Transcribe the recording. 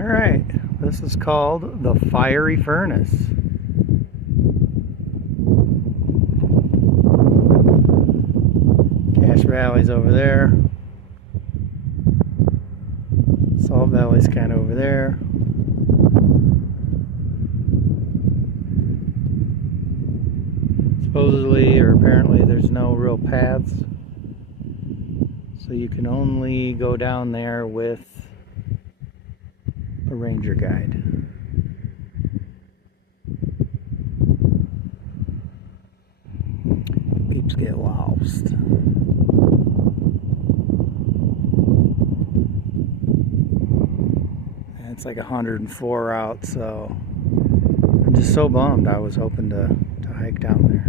Alright, this is called the Fiery Furnace. Cache Valley's over there. Salt Valley's kind of over there. Supposedly, or apparently, there's no real paths. So you can only go down there with a ranger guide. Peeps get lost. And it's like 104 out, so I'm just so bummed. I was hoping to hike down there.